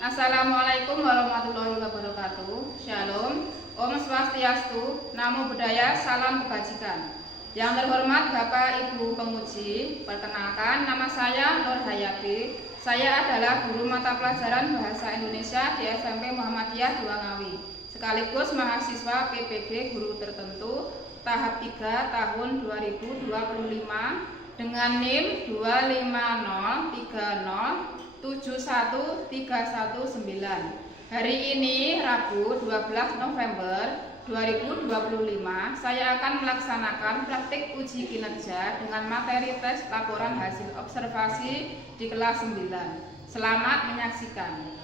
Assalamualaikum warahmatullahi wabarakatuh. Shalom, Om Swastiastu, Namo Buddhaya, Salam Kebajikan. Yang terhormat Bapak Ibu Penguji, perkenalkan nama saya Nur Hayati. Saya adalah guru mata pelajaran Bahasa Indonesia di SMP Muhammadiyah Duangawi, sekaligus mahasiswa PPG Guru Tertentu tahap 3 tahun 2025 dengan NIM 25030713119. Hari ini Rabu 12 November 2025 saya akan melaksanakan praktik uji kinerja dengan materi tes laporan hasil observasi di kelas 9. Selamat menyaksikan.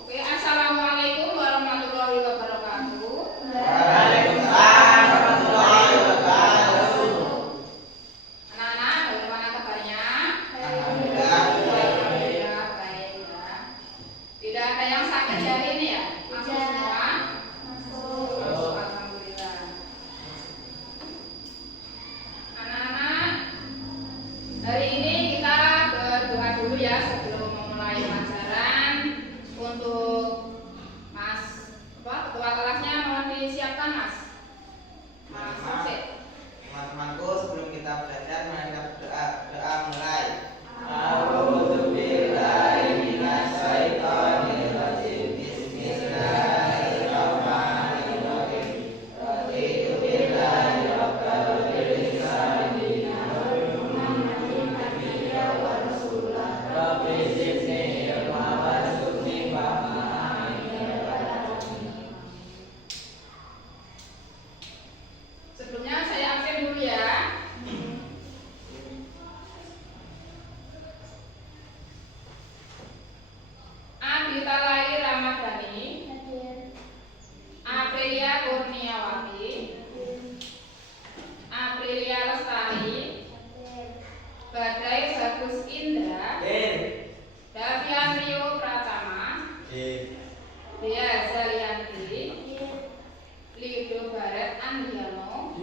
Oke, Assalamualaikum warahmatullahi wabarakatuh. Waalaikumsalam warahmatullahi wabarakatuh. Anak-anak, bagaimana kabarnya? Alhamdulillah. Baik ya. Tidak ada yang sakit hari ini ya? Masuk semua? Masuk. Alhamdulillah. Anak-anak, hari ini kita berdoa dulu ya sebelum memulai pelajaran. Untuk Mas ketua kelasnya mohon disiapkan Mas. Mas Sofit. Teman-temanku, sebelum kita belajar, mari kita berdoa. Doa mulai. Sebelumnya saya absen dulu ya. Adita Laili Ramadhani, Aprilia Kurniawati, Aprilia Lestari, Badai Bagus Indra, Davian Rio Pratama, Dea Zalianti, Lido Barat Andiano,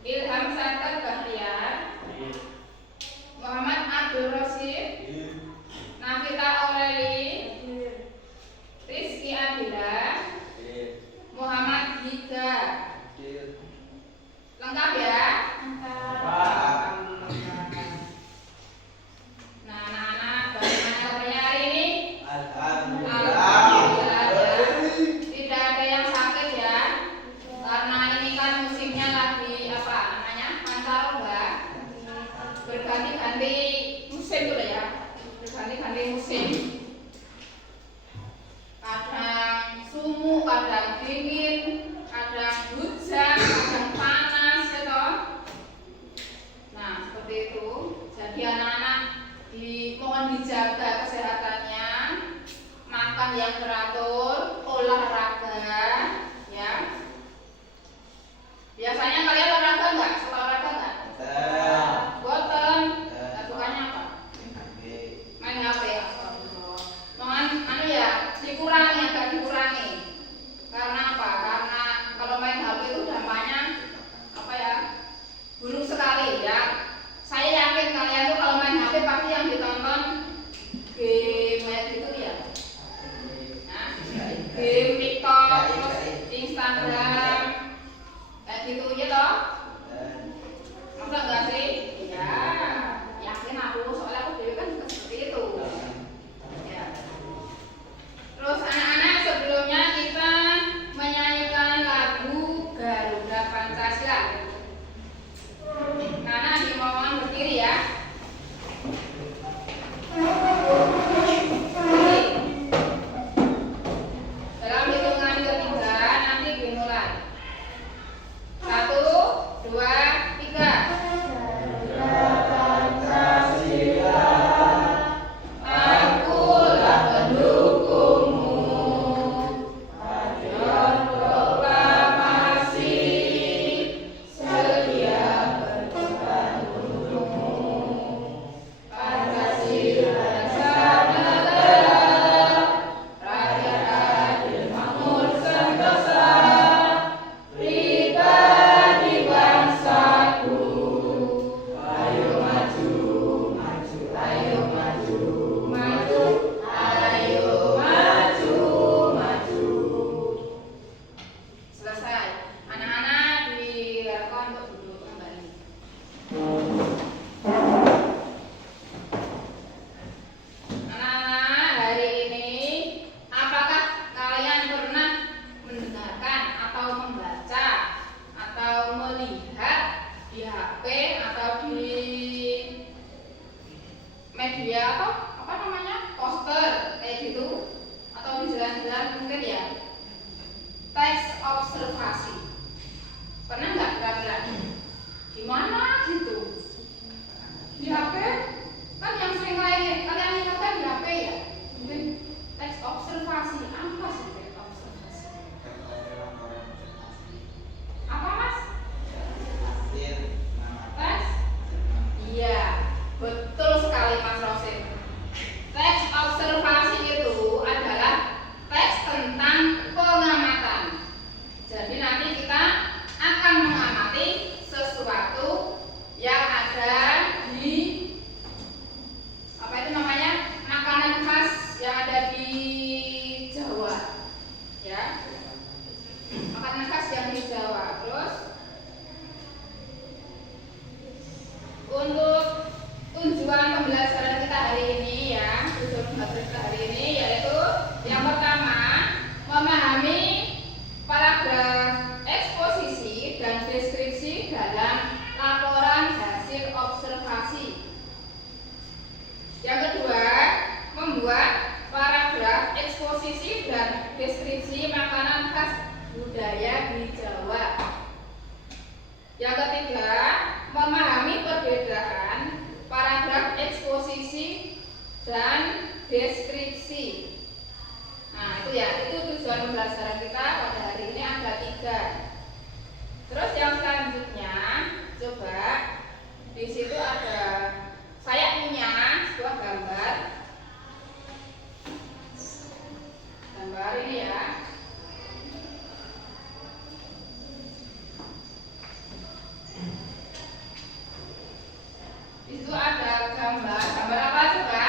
Ilham Satar Bahtiar, Muhammad Abdul Rosid, Nafita Aureli, Rizky Adila, Muhammad Hida. Lengkap ya? Nah, anak-anak, bagaimana kabarnya hari ini? Alhamdulillah ya. Tidak ada yang sakit ya. Karena ini kan musimnya lagi apa namanya? Pancaroba. Berganti-ganti musim dulu ya. Berganti-ganti musim. Kadang sumu, kadang dingin, kadang hujan, kadang panas gitu. Nah, seperti itu. Jadi anak-anak mohon dijaga kesehatannya, makan yang teratur, olahraga ya. Biasanya kalian olahraga nggak? Suka olahraga nggak? Boten. Sukanya apa? Main HP. Astagfirullah. ada di apa itu namanya makanan khas yang ada di Jawa, ya. Makanan khas yang di Jawa. Terus untuk tujuan pembelajaran kita hari ini, ya, tujuan pembelajaran kita hari ini yaitu yang pertama memahami paragraf eksposisi dan deskripsi dalam laporan hasil observasi. Yang kedua, membuat paragraf eksposisi dan deskripsi makanan khas budaya di Jawa. Yang ketiga, memahami perbedaan paragraf eksposisi dan deskripsi. Nah, itu ya, itu tujuan pembelajaran kita pada hari ini ada 3. Terus yang selanjutnya, coba di situ ada saya punya sebuah gambar. Gambar ini ya. Di situ ada gambar. Gambar apa coba?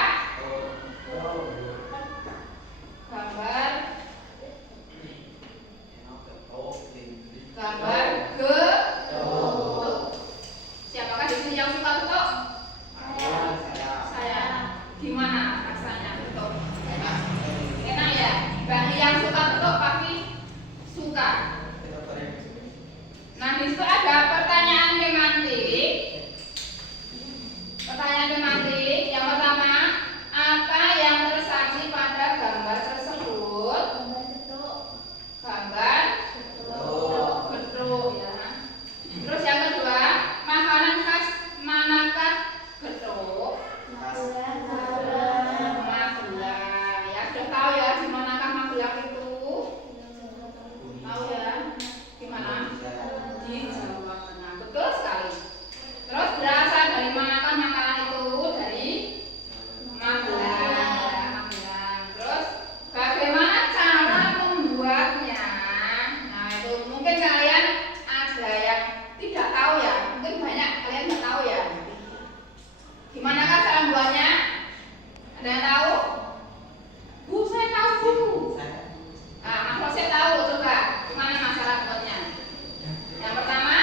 Gambar getuk. Siapakah di sini yang suka getuk? Saya. Gimana rasanya getuk? Enak ya. Bagi yang suka getuk pasti suka. Nah, di situ ada pertanyaan tematik. Pertanyaan tematik. Yang pertama, apa yang tersaji pada gambar tersebut? Gambar getuk, ya. Terus yang kedua, makanan khas manakah getuk? Magelang, ya. Sudah tahu ya di manakah Magelang itu? Tahu ya? Di mana? Di Jawa Tengah. Betul sekali. Terus berasal dari manakah makanan itu? Dari Magelang, ya, Magelang. Terus bagaimana cara membuatnya? Nah, itu mungkin kalian ada yang tidak tahu ya. Mungkin banyak kalian tidak tahu ya. Gimanakah cara membuatnya? Ada yang tahu? Bu, saya tahu, Bu. Nah, kalau saya tahu, coba gimana masalah buatnya? Yang pertama,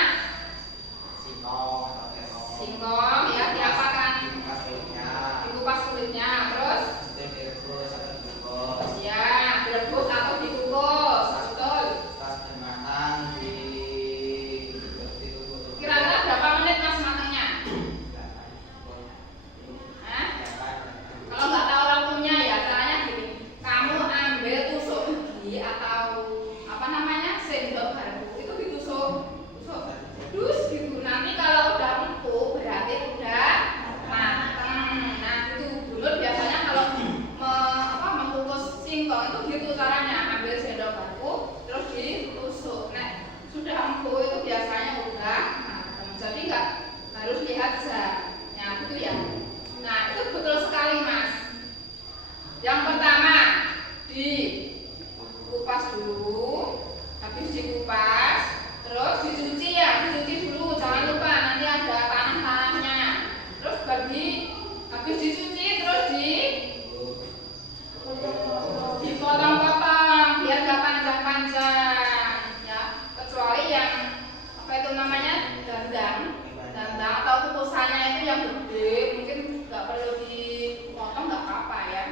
singkong, ya, diapakan? Dikupas kulitnya. Terus ya, direbus atau dikukus. Betul. Kira-kira berapa menit Mas matangnya? Hah? Kalau nggak tahu waktunya ya caranya gini. Kamu ambil tusuk gigi atau apa namanya sendok garpu itu ditusuk, terus gitu. Nanti kalau udah empuk berarti udah matang. Nah, itu dulu biasanya kalau mengukus singkong itu gitu caranya, ambil sendok garpu terus ditusuk. Nah, sudah empuk itu biasanya udah matang. Jadi nggak harus lihat jam. Nah, itu ya. Nah, itu betul sekali Mas. Yang pertama dikupas dulu, habis dikupas terus dicuci ya, dicuci dulu, jangan lupa nanti ada tanah-tanahnya. Terus habis dicuci terus dipotong-potong biar gak panjang-panjang, ya. Kecuali yang apa itu namanya dandang atau kukusannya itu yang gede, mungkin nggak perlu dipotong, nggak apa-apa ya.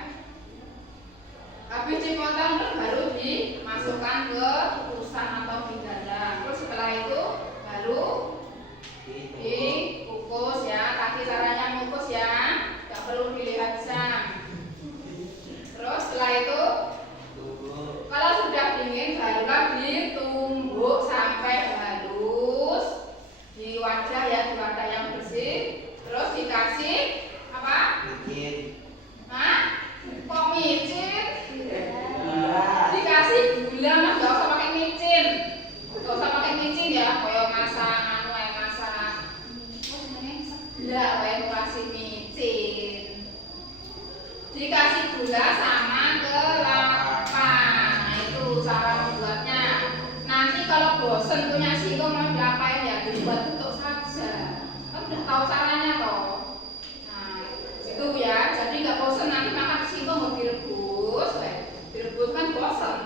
Habis dipotong terus baru dimasukkan ke kukusan atau di dandang. Terus setelah itu baru dikukus ya. Tadi caranya mengukus ya, nggak perlu dilihat jam. Terus setelah itu kalau sudah dingin barulah ditumbuk sampai halus di wadah ya, di wadah yang bersih. Terus dikasih apa? Hah? Kok micin? Dikasih gula Mas, nggak usah pakai micin. Nggak usah pakai micin ya, kayak masak masak. Gula kayak kasih micin. Dikasih gula sama kelapa. Nah, itu cara membuatnya. Nanti kalau bosen punya singkong mau diapain ya, dibuat untuk saja. Kan udah tahu caranya toh. Nah, itu ya. Jadi nggak bosan nanti makan singkong mau direbus, direbus kan bosan.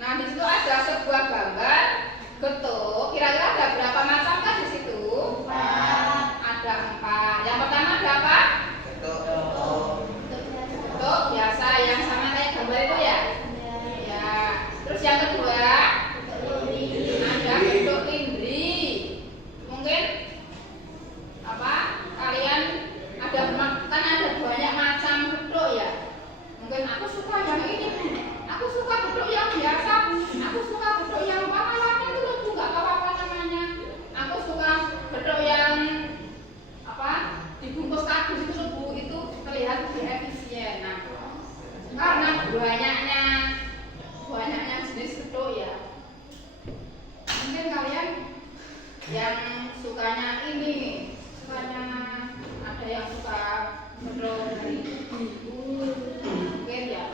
Nah, di situ ada sebuah gambar getuk. Kira-kira ada berapa macam kan di situ? 4. Ada 4. Yang pertama ada apa? Getuk. Getuk biasa yang sama kayak gambar itu ya. Ya. Terus yang kedua ada getuk lindri. Mungkin apa? Kalian ada kan ada banyak macam getuk ya. Mungkin aku suka yang ini. Aku suka getuk yang biasa. Aku suka getuk yang warna-warni itu lucu, nggak tahu apa namanya. Aku suka getuk yang apa? Dibungkus kardus itu Bu, itu terlihat lebih efisien. Nah, karena banyaknya jenis getuk ya. Mungkin kalian yang sukanya ini nih, sukanya ada yang suka getuk dari mungkin ya.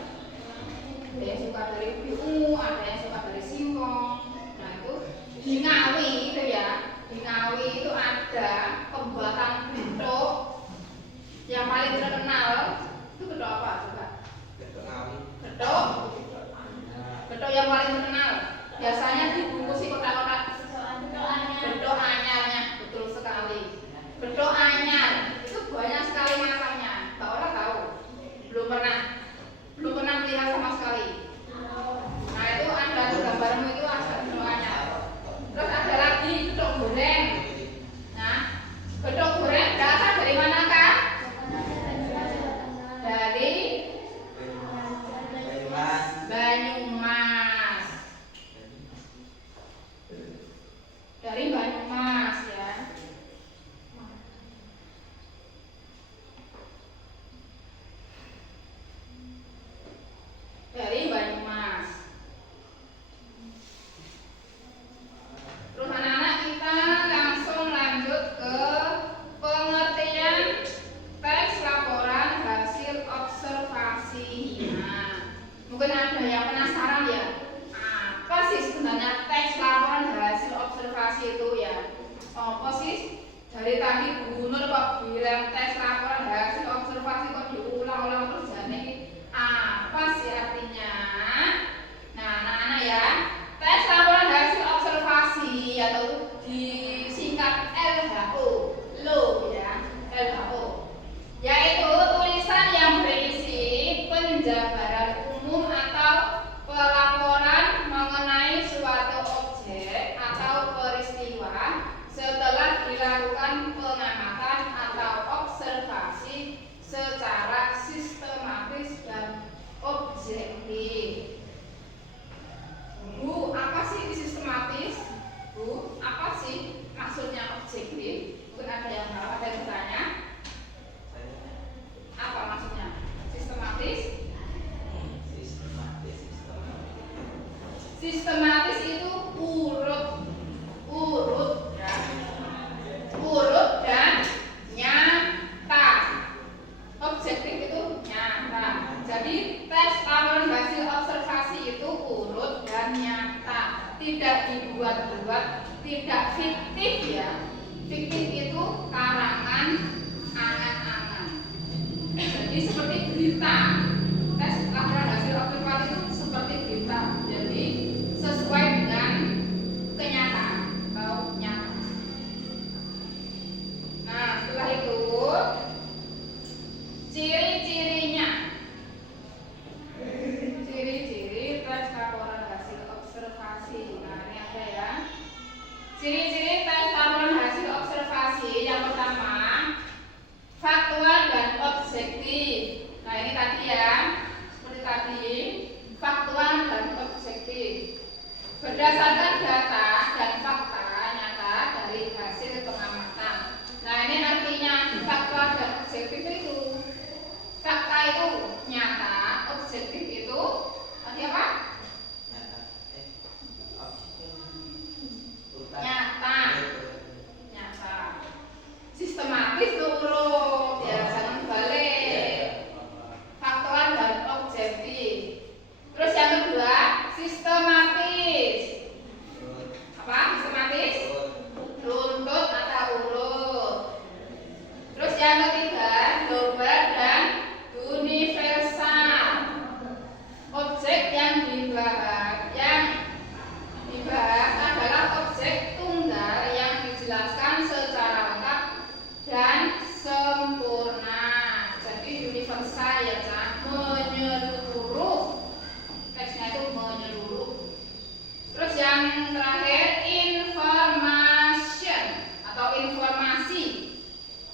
Ada yang suka dari ungu, ada yang suka dari singkong. Nah itu di Ngawi itu ya, di Ngawi itu ada pembuatan getuk yang paling terkenal itu getuk apa coba? Getuk Ngawi. Getuk yang paling terkenal biasanya dibungkusi kotak-kotak getuk anyarnya, betul sekali.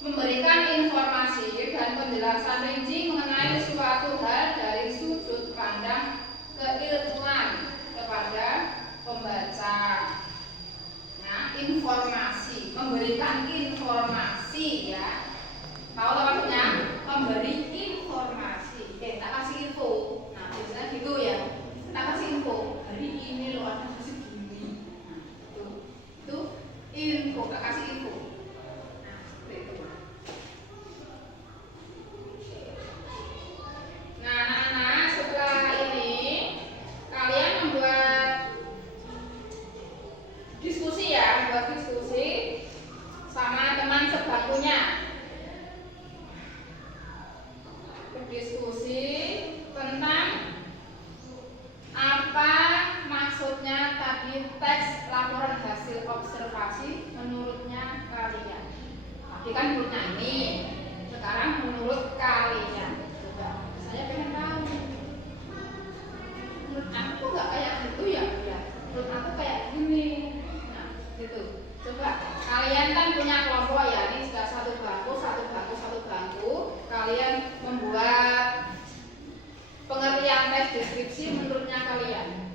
memberikan informasi dan penjelasan rinci mengenai suatu hal dari sudut pandang keilmuan kepada pembaca. Nah, informasi, memberikan informasi ya. Tahu apa maksudnya? Memberi informasi. Oke, tak kasih info. Nah, biasanya gitu ya. Tak kasih info. Hari ini loh ada kasih gini. Nah, itu info, tak kasih info. Nah, seperti itu. Nah, anak-anak, setelah ini kalian membuat diskusi ya, membuat diskusi sama teman sebangkunya. Berdiskusi tentang apa maksudnya tadi teks laporan hasil observasi menurutnya kalian. Tadi kan menurutnya ini, sekarang menurut kalian. Coba, saya pengen tahu. Menurut aku nggak kayak gitu ya, ya. Menurut aku kayak gini. Nah, gitu. Coba, kalian kan punya kelompok ya, ini sudah satu bangku. Kalian membuat pengertian teks deskripsi menurutnya kalian.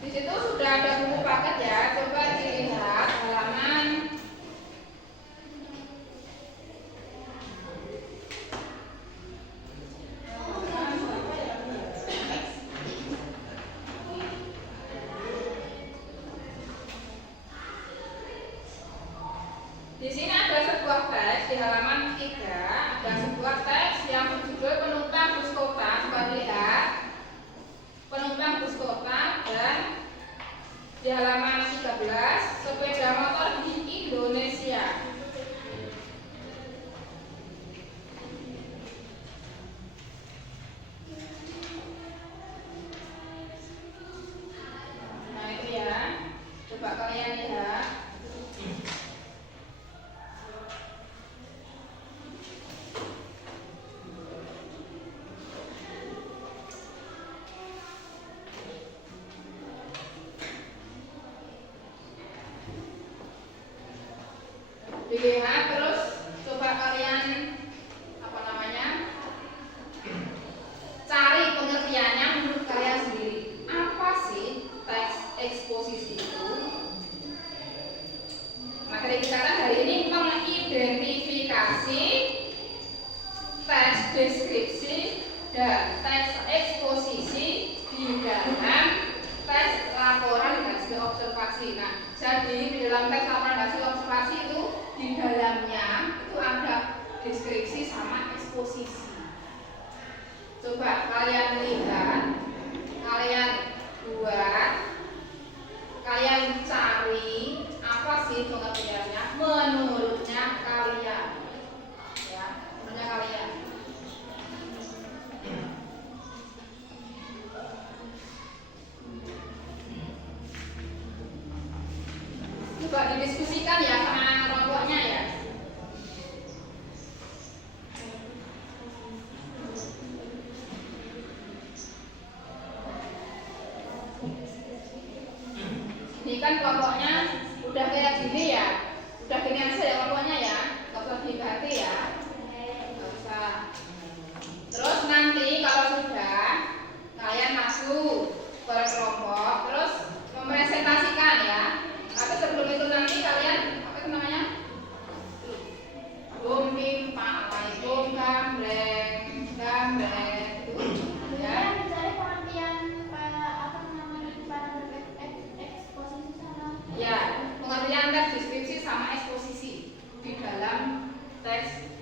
Di situ sudah ada buku paket ya, coba dilihat halaman di sini ada sebuah teks di halaman 3, ada sebuah teks yang berjudul penumpang bus kota. Coba lihat penumpang bus kota, dan di halaman 13 sepeda motor di Indonesia. Nah itu ya, coba kalian lihat. Dilihat terus coba kalian cari pengertiannya menurut kalian sendiri. Apa sih teks eksposisi itu? Materi kita kan hari ini mengidentifikasi teks deskripsi dan teks eksposisi di dalam teks laporan hasil observasi. Nah, jadi di dalam teks laporan hasil observasi itu di dalamnya itu ada deskripsi sama eksposisi. Coba kalian lihat, kalian buat, kalian cari apa sih pengertiannya menurutnya kalian. Ya, menurutnya kalian. Coba didiskusikan ya sama kelompoknya ya. Ini kan kelompoknya udah kayak gini ya, udah gini aja ya kelompoknya ya, nggak usah dibahati ya, nggak usah. Terus nanti kalau sudah kalian masuk per kelompok, terus mempresentasikan ya. Tapi sebelum itu nanti kalian apa itu namanya? Bumbing, palaipun, gambreng, itu ya. Ya, pengertian teks deskripsi sama eksposisi di dalam teks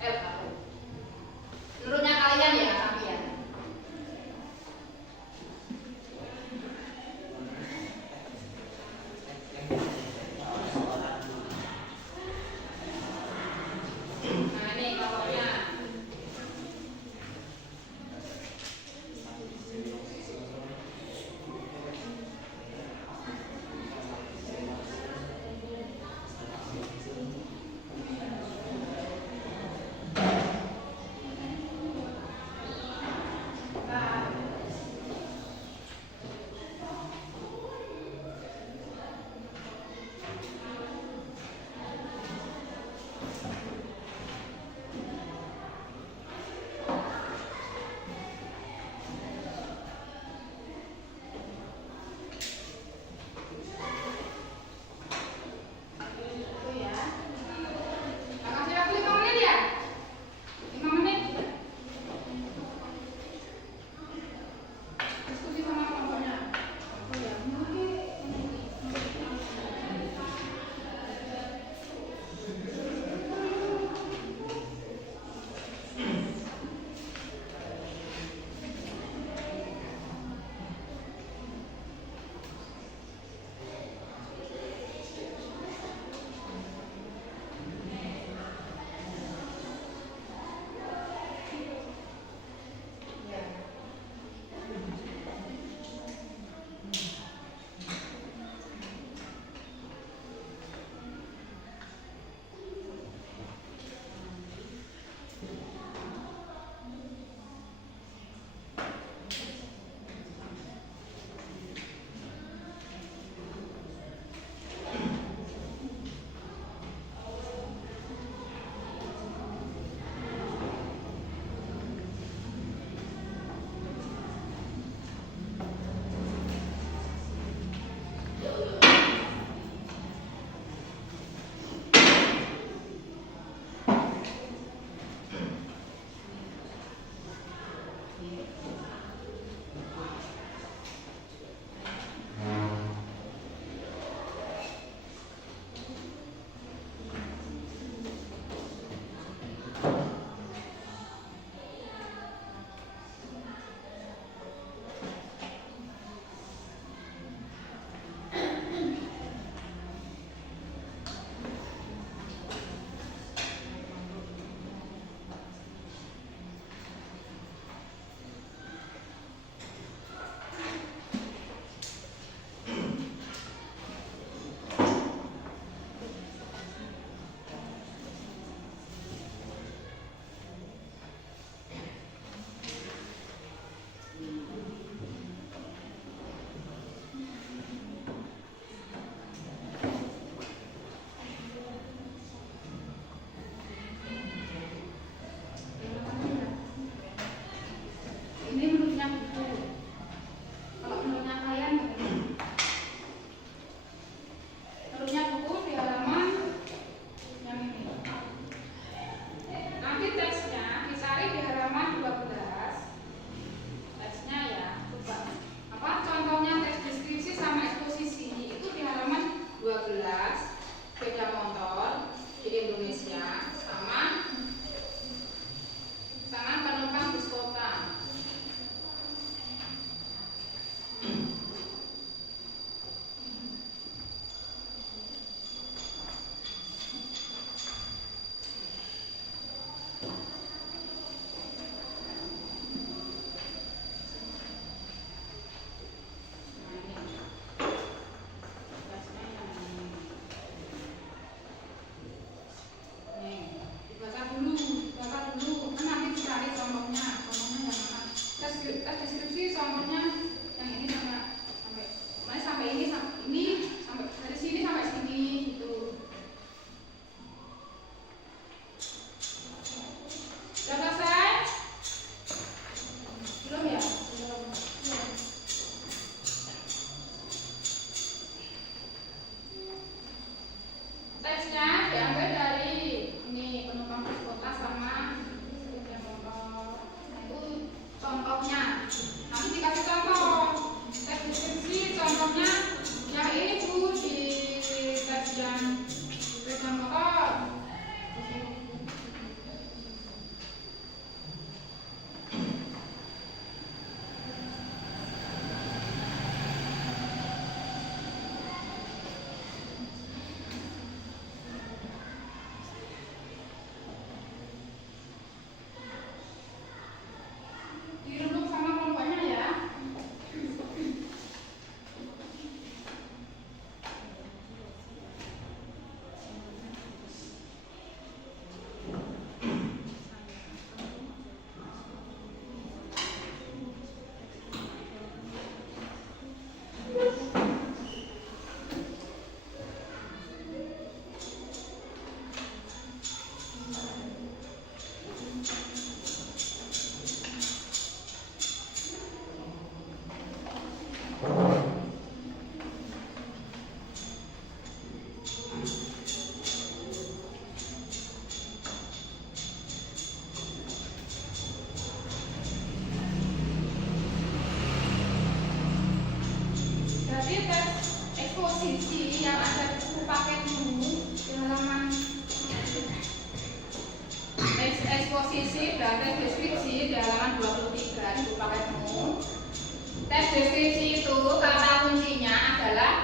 Tes deskripsi itu kata kuncinya adalah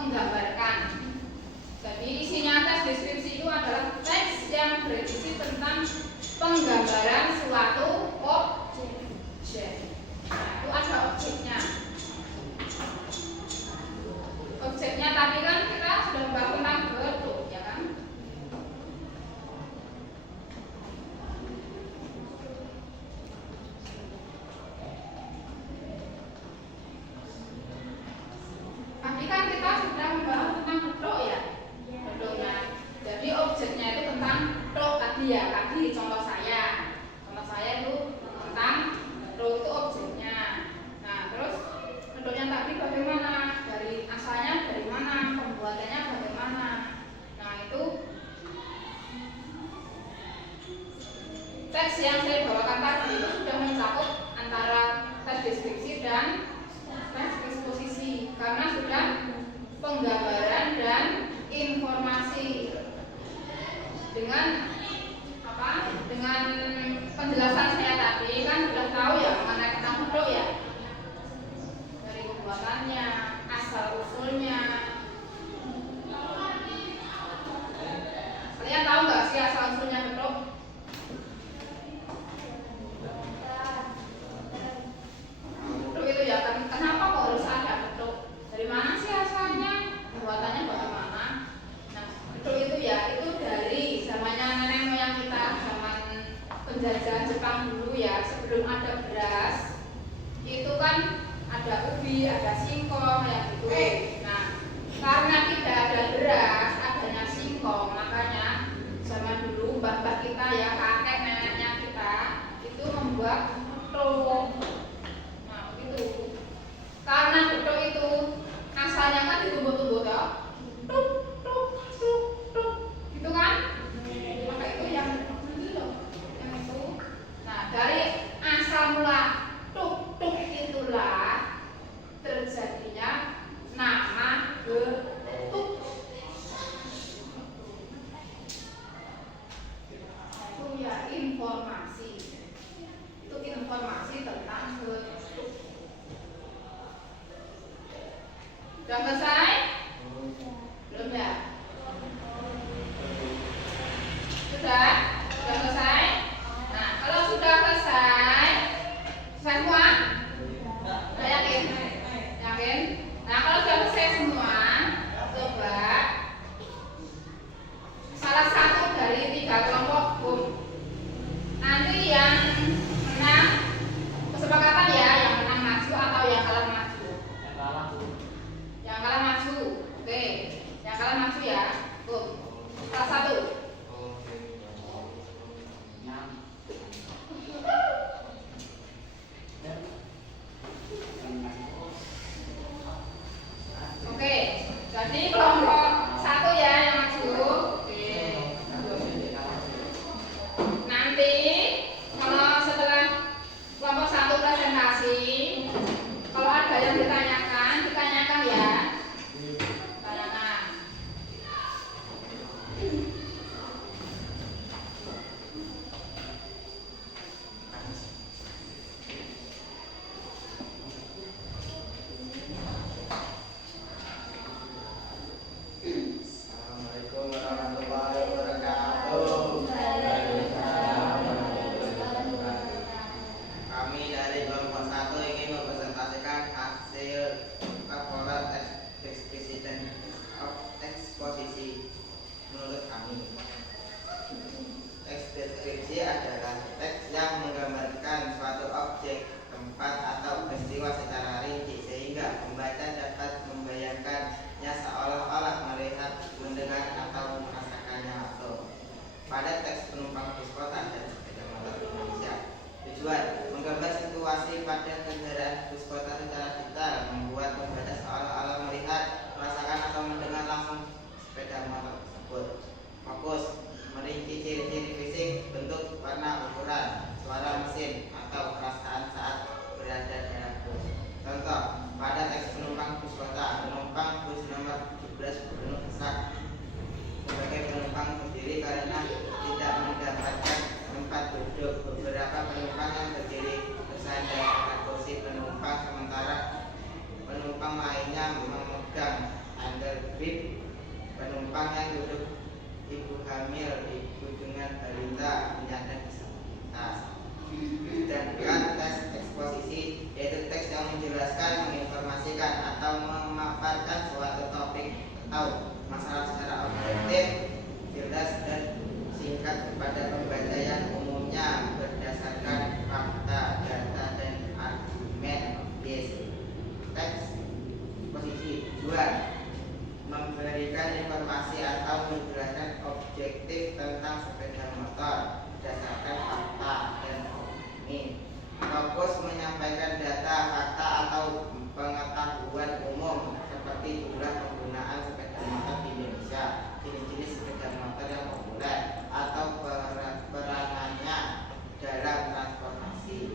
menggambarkan. Jadi isinya tes deskripsi itu adalah teks yang berisi tentang penggambaran suatu objek. Nah, itu ada objeknya. Objeknya tadi kan kita sudah membahas tentang bentuk, ya kan? Tadi kan kita sudah membahas tentang bentuk ya, bentuknya. Jadi objeknya itu tentang bentuk tadi ya, tadi contoh saya itu tentang bentuk itu objeknya. Nah terus bentuknya tadi bagaimana? Dari asalnya dari mana? Pembuatannya bagaimana? Nah itu teks yang saya bawakan tadi itu sudah mencakup antara tes deskripsi dan tes eksposisi karena sudah penggambaran dan informasi dengan apa? Dengan penjelasan saya tadi kan sudah tahu ya mengenai tentang bentuk ya, dari pembuatannya, asal usulnya. Kalian tahu nggak sih asal usulnya bentuk? Bentuk itu ya kan, kenapa kok harus ada bentuk? Dari mana sih asalnya? Pembuatannya bagaimana? Nah, bentuk itu ya itu dari zamannya nenek moyang kita, zaman penjajahan Jepang dulu ya, sebelum ada beras. Itu kan ada ubi, ada singkong kayak gitu. Nah, karena tidak ada beras, adanya singkong, makanya zaman dulu mbah-mbah kita ya, kakek neneknya kita itu membuat bentuk. Nah, begitu. Karena bentuk itu asalnya kan ditumbuk-tumbuk ya. Tuk tuk tuk tuk. Gitu kan? Maka itu yang itu. Nah, dari asal mula tuk tuk itulah terjadinya nama bentuk. Itu ya informasi. Itu informasi tentang bentuk. Sudah selesai? Belum ya? Sudah? Sudah selesai? Nah, kalau sudah selesai semua? Sudah yakin? Yakin? Nah, kalau sudah selesai semua, coba salah satu dari 3 kelompok gum. Nanti yang menang kesepakatan ya, yang menang maju atau yang kalah maju. Yang kalah maju. Oke. Yang kalah maju ya. Gum. Salah satu. Oke. Jadi kelompok 1 ya yang maju. Oke. Nanti kalau setelah kelompok 1 presentasi, kalau ada yang ditanyakan ya. Tanyakan. terbit penumpang yang duduk ibu hamil, ibu dengan balita, penyandang disabilitas. Dan tes eksposisi, yaitu teks yang menjelaskan, menginformasikan atau memaparkan suatu topik atau masalah secara objektif, jelas dan singkat kepada pembaca yang umumnya berdasarkan fakta, data, dan argumen. Yes. Teks posisi 2, memberikan informasi atau menjelaskan objektif tentang sepeda motor berdasarkan fakta dan opini. Fokus menyampaikan data, fakta, atau pengetahuan umum seperti jumlah penggunaan sepeda motor di Indonesia, jenis-jenis sepeda motor yang populer, atau peranannya dalam transportasi.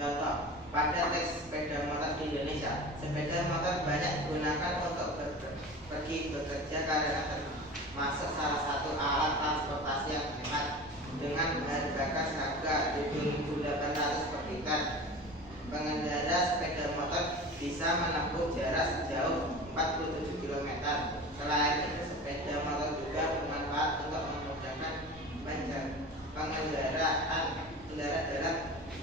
Contoh, pada teks sepeda motor di Indonesia, sepeda motor banyak digunakan untuk pergi bekerja karena termasuk salah satu alat transportasi yang hemat dengan bahan bakar seharga 7.800 per liter. Pengendara sepeda motor bisa menempuh jarak sejauh 47 km. Selain itu, sepeda motor juga bermanfaat untuk memudahkan pengendaraan dalam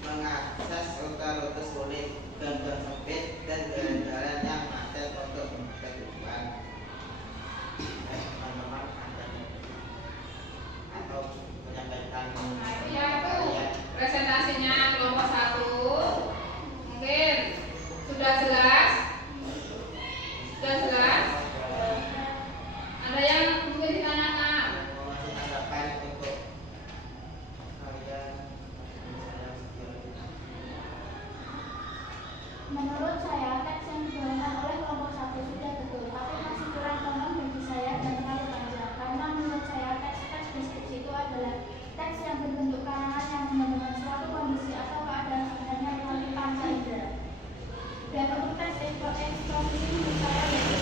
mengakses rute-rute sulit, gang-gang sempit, dan jalan-jalan yang macet untuk mencapai tujuan. Teman-teman atau menyampaikan presentasinya kelompok 1 mungkin sudah jelas. Ada yang mungkin ditanyakan? Menurut saya, teks yang digunakan oleh kelompok 1 sudah betul, tapi masih kurang common bagi saya dan terlalu panjang. Karena menurut saya, teks deskripsi itu adalah teks yang berbentuk karangan yang menggambarkan suatu kondisi atau keadaan sebenarnya melalui panca indera. Dan untuk teks eksposisi menurut saya lebih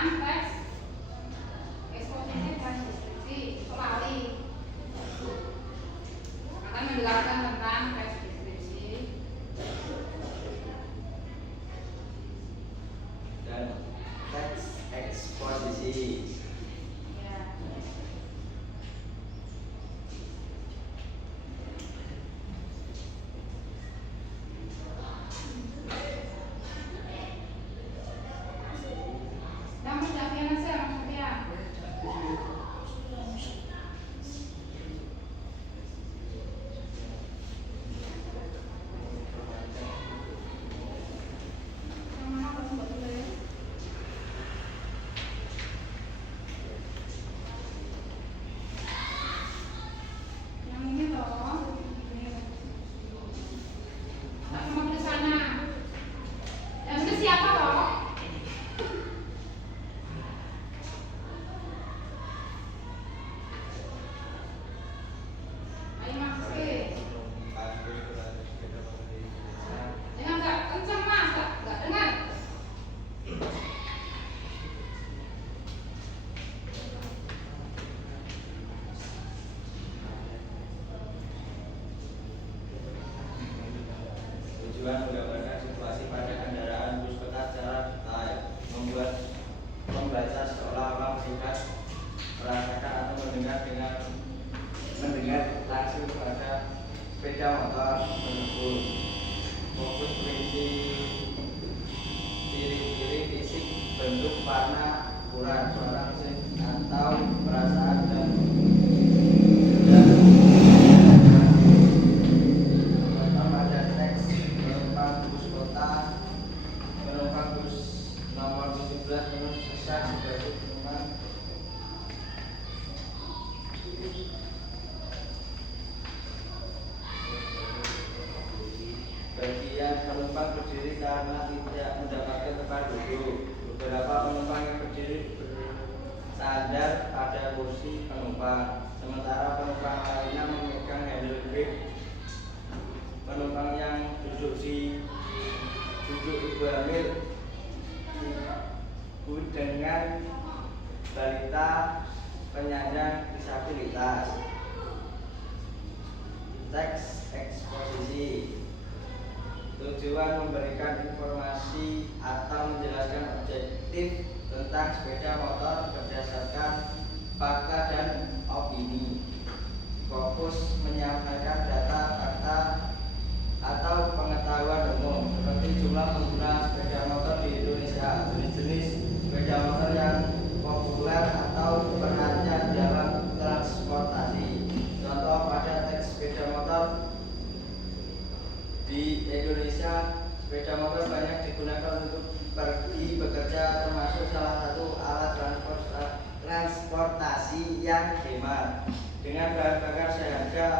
tentang teks eksposisi dan deskripsi. Soalnya akan menjelaskan tentang teks deskripsi dan teks eksposisi. ya. Kamu udah aja maksudnya. Yang mana kamu buat dulu ya? Yang ini loh. Tak cuma ke sana. Yang ini siapa loh? Ayo masukin. Jangan enggak kencang mas, enggak dengar. Tujuan menggambarkan situasi pada kendaraan bus kota secara detail, membuat membaca seolah-olah melihat, merasakan atau mendengar langsung pada sepeda motor tersebut. Fokus prinsip ciri-ciri fisik, bentuk, warna, ukuran, suara mesin atau perasaan dan pada teks penumpang bus kota, penumpang bus nomor 17 menurut sesak sebagai penumpang bagian penumpang berdiri karena tidak mendapatkan tempat duduk. Beberapa penumpang yang berdiri bersandar pada kursi penumpang, sementara penumpang lainnya memegang handle grip. Penumpang yang duduk ibu hamil dengan balita penyandang disabilitas. Teks eksposisi. Tujuan memberikan informasi atau menjelaskan objektif tentang sepeda motor berdasarkan fakta dan opini. Fokus menyampaikan data, fakta, atau pengetahuan umum seperti jumlah pengguna sepeda motor di Indonesia, jenis-jenis sepeda motor yang populer atau perannya dalam transportasi. Contoh pada teks sepeda motor di Indonesia, sepeda motor banyak digunakan untuk pergi bekerja, termasuk salah satu alat transportasi yang hemat dengan bahan bakar seharga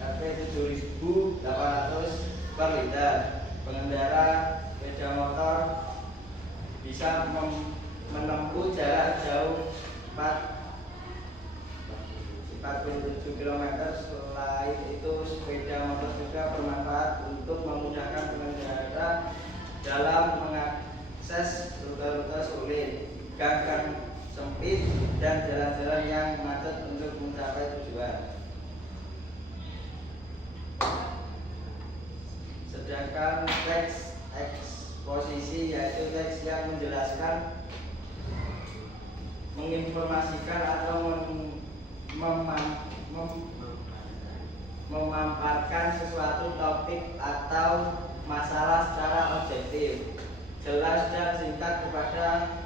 Rp7.800 per liter. Pengendara sepeda motor bisa menempuh jarak jauh 47 km. Selain itu, sepeda motor juga bermanfaat untuk memudahkan pengendara dalam mengakses rute-rute sulit, gang sempit, dan jalan-jalan yang macet untuk mencapai tujuan. Sedangkan teks eksposisi yaitu teks yang menjelaskan, menginformasikan atau memaparkan sesuatu topik atau masalah secara objektif, jelas dan singkat kepada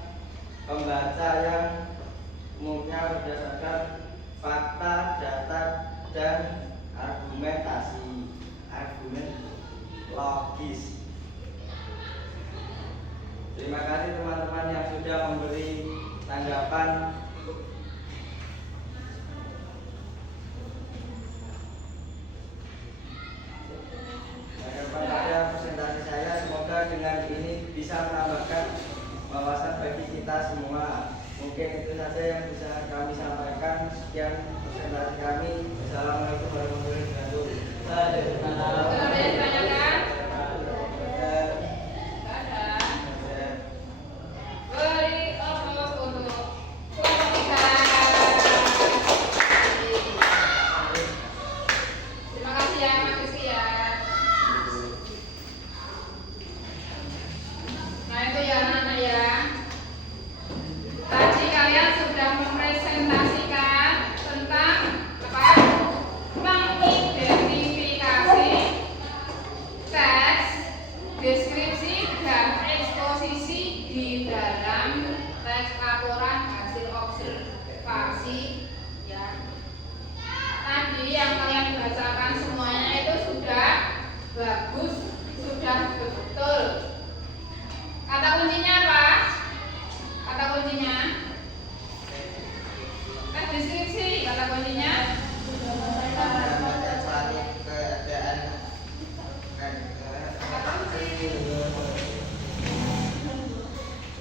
pembaca yang umumnya berdasarkan fakta, data, dan argumen logis. Terima kasih teman-teman yang sudah memberi tanggapan. Pada presentasi saya, semoga dengan ini bisa menambahkan wawasan bagi kita semua. Mungkin itu saja yang bisa kami sampaikan. Sekian presentasi kami. Assalamualaikum warahmatullahi wabarakatuh. Ada yang ditanyakan? Tidak ada. Tidak ada. deskripsi dan eksposisi di dalam teks laporan hasil observasi ya. Tadi yang kalian bacakan semuanya itu sudah bagus, sudah betul. Kata kuncinya apa? Kata kuncinya teks deskripsi. Kata kuncinya Mengamati suatu keadaan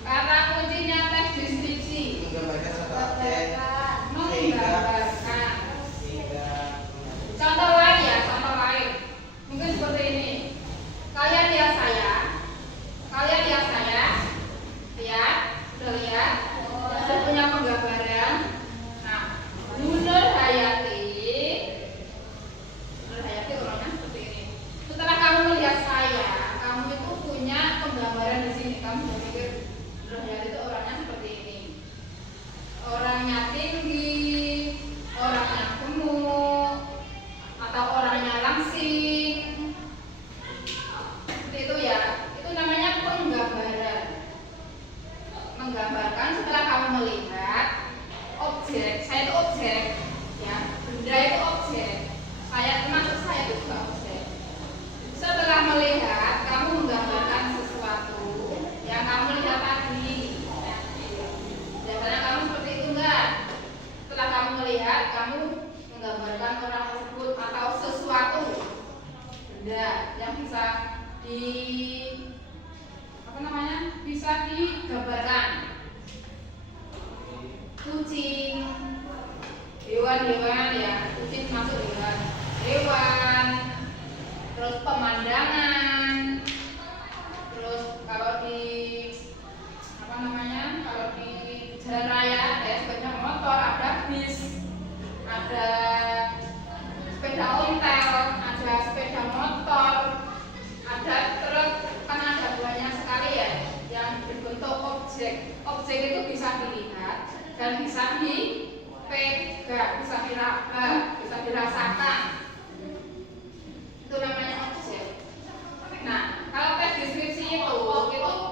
kata kuncinya teks deskripsi. menggambarkan suatu objek Menggambarkan. sehingga Contoh lain ya, contoh lain. Mungkin seperti ini. Kalian lihat saya. Lihat, sudah lihat. Sudah punya penggambaran. Nah, Nur Hayati orangnya seperti ini. Setelah kamu melihat saya, kamu itu punya penggambaran di sini. Kamu berpikir Nur Hayati itu orangnya seperti ini. Orangnya tinggi, orangnya gemuk, atau orangnya langsing. Seperti itu ya. Itu namanya penggambaran. Menggambarkan setelah kamu melihat objek, saya itu objek, ya, benda itu objek, saya termasuk saya itu juga objek. Setelah melihat, kamu menggambarkan sesuatu yang kamu lihat tadi. Biasanya kamu seperti itu enggak? Setelah kamu melihat, kamu menggambarkan orang tersebut atau sesuatu benda yang bisa bisa digambarkan. Kucing, hewan-hewan ya, kucing masuk hewan, terus pemandangan, terus kalau di kalau di jalan raya ada sepeda motor, ada bis, ada sepeda ontel, ada sepeda motor, ada truk, kan ada banyak sekali ya yang berbentuk objek. Objek itu bisa dilihat dan bisa dipegang, bisa diraba, bisa dirasakan. Itu namanya objek. Nah, kalau teks deskripsi itu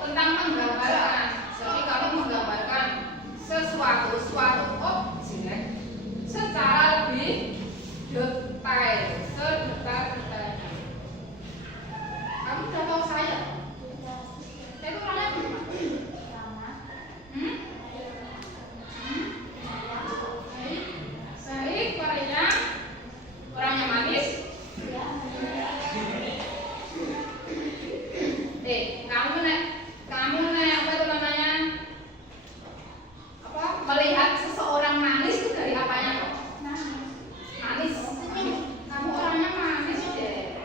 tentang menggambarkan. Jadi kamu menggambarkan suatu objek secara lebih detail, sedetail-detailnya. Kamu udah tahu saya? Saya itu orangnya bagaimana? Baik, orangnya manis. Kamu apa itu namanya? Melihat seseorang manis itu dari apanya kok? Manis. Kamu orangnya manis deh.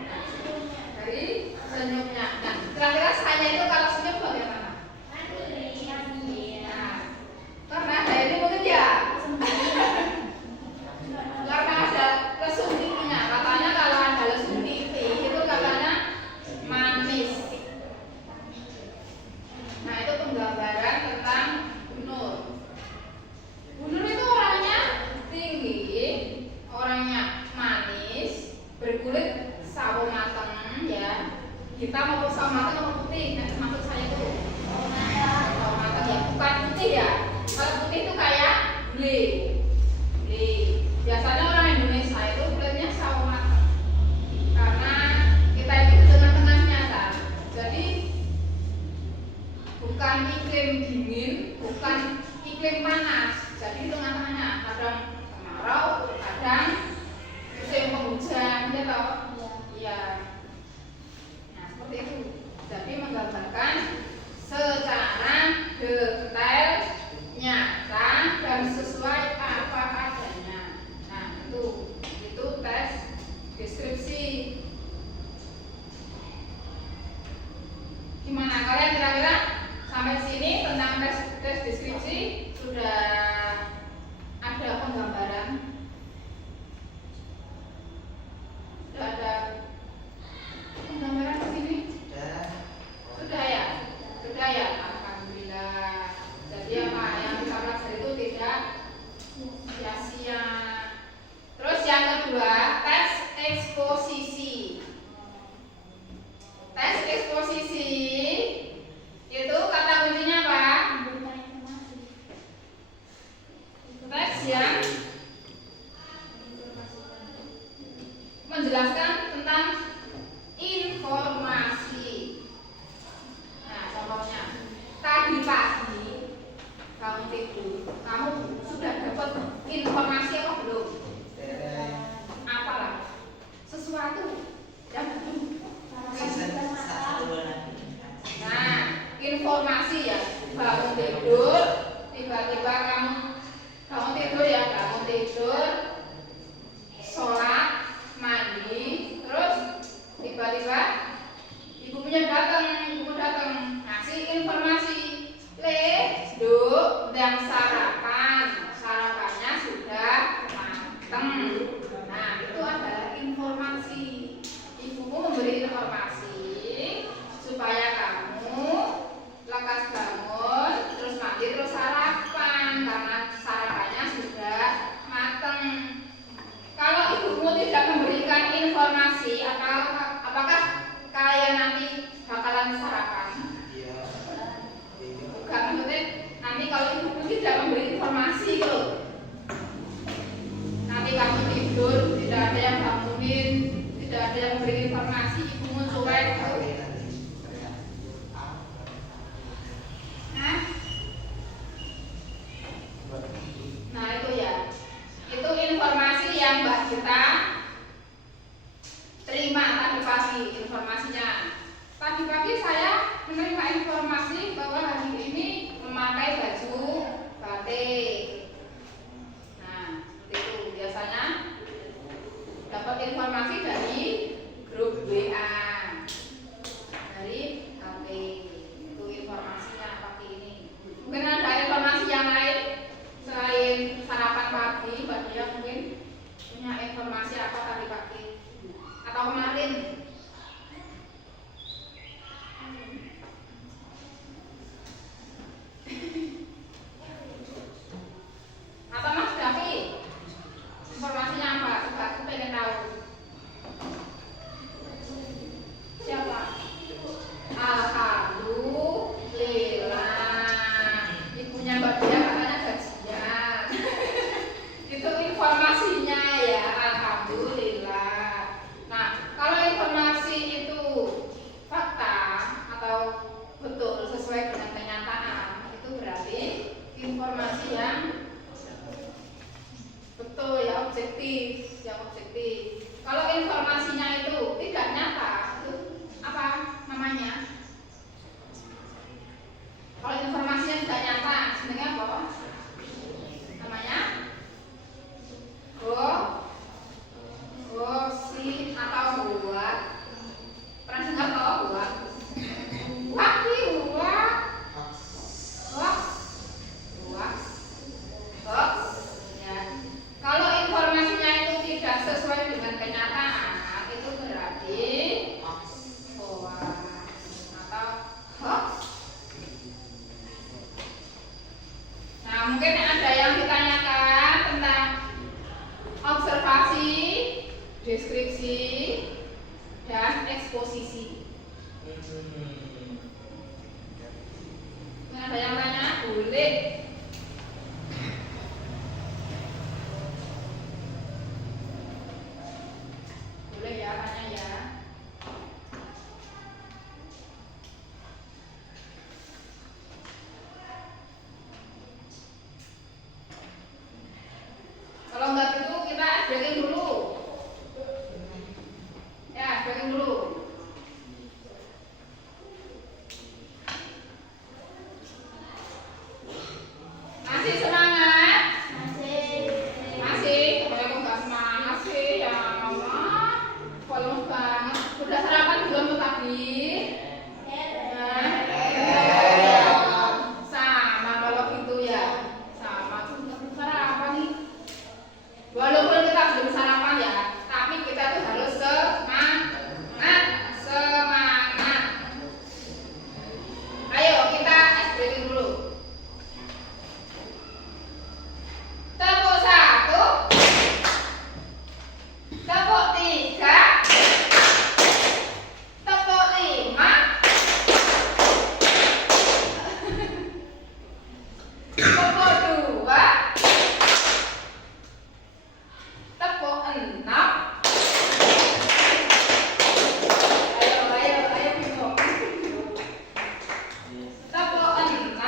Dari senyumnya. Nah, kira-kira saya itu kalau senyum bagaimana? Nah, karena saya ini mungkin ya. Karena ada lesung pipinya. Katanya kalau ada lesung pipi itu katanya manis. Nah, itu penggambaran tentang Nur. Nur itu orangnya tinggi, orangnya manis, berkulit sawo mateng ya. Hitam maupun sawo mateng maupun putih. Nah, maksud saya itu sawo mateng ya, bukan putih ya. Kalau putih itu kayak gulai. Biasanya orang Indonesia itu kulitnya sawo mateng. Karena kita itu tengah-tengahnya kan. Jadi bukan iklim dingin, bukan iklim panas. Jadi tengah-tengahnya, kadang kemarau, kadang musim penghujan, gitu. Iya. Nah, seperti itu. Jadi menggambarkan secara detail, nyata dan sesuai apa adanya. Nah, itu tes deskripsi. Gimana kalian kira-kira sampai sini tentang tes deskripsi sudah ada penggambaran? Sudah ada penggambaran di sini? Sudah ya? Sudah ya? Alhamdulillah. Jadi apa yang kita pelajari itu tidak sia-sia. Terus yang kedua, tes eksposisi. Tes eksposisi pagi saya menerima informasi bahwa hari ini memakai baju batik. Nah, seperti itu biasanya dapat informasi dari grup WA, dari HP. Itu informasinya pagi ini. Mungkin ada informasi yang lain selain sarapan pagi, Mbak Dia mungkin punya informasi apa tadi pagi atau kemarin? Atau Mas Davi, informasinya apa? Coba aku pengen tahu. Siapa? Alhamdulillah. Ibunya Mbak Dia katanya gajian. Itu informasinya ya, alhamdulillah. Nah, kalau informasi itu fakta atau betul sesuai dengan kenyataan, itu berarti informasi yang betul ya, objektif, Kalau informasinya itu tidak nyata, itu apa namanya? Kalau informasinya tidak nyata, sebenarnya apa namanya? Gosip atau buat? Pernah dengar atau buat? Hoax. Ya. Kalau informasinya itu tidak sesuai dengan kenyataan, itu berarti hoax atau hoax. Nah, mungkin ada yang ditanyakan tentang observasi, deskripsi, dan eksposisi. Ada yang tanya? Boleh. Boleh ya, tanya ya. Kalau enggak gitu kita breaking dulu. Ya, breaking dulu. Masih semangat? Masih. Kalau kok nggak semangat sih, ya Allah. Kalau banget. Udah sarapan belum tuh tadi? Sama kalau gitu ya. Sama. Cuma sarapan nih. Walaupun kita belum sarapan ya, tapi kita tuh harus semangat. Ayo kita breaking dulu. Tepuk 1, tepuk 3, tepuk 5, tepuk 2, tepuk 6. Ayo bingung. Tepuk 6.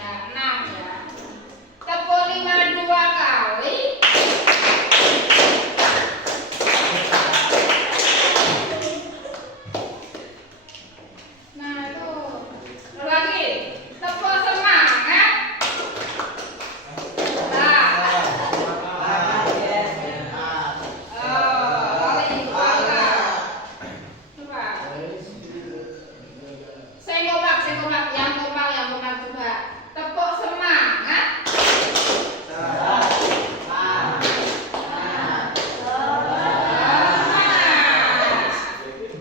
Nah, 6 ya. Tepuk 5 2 kali. Nah, itu. Terus lagi. Tepuk semangat. Nah. Kali dua. Coba. Saya kompak. Yang kompak coba. Tepuk semangat.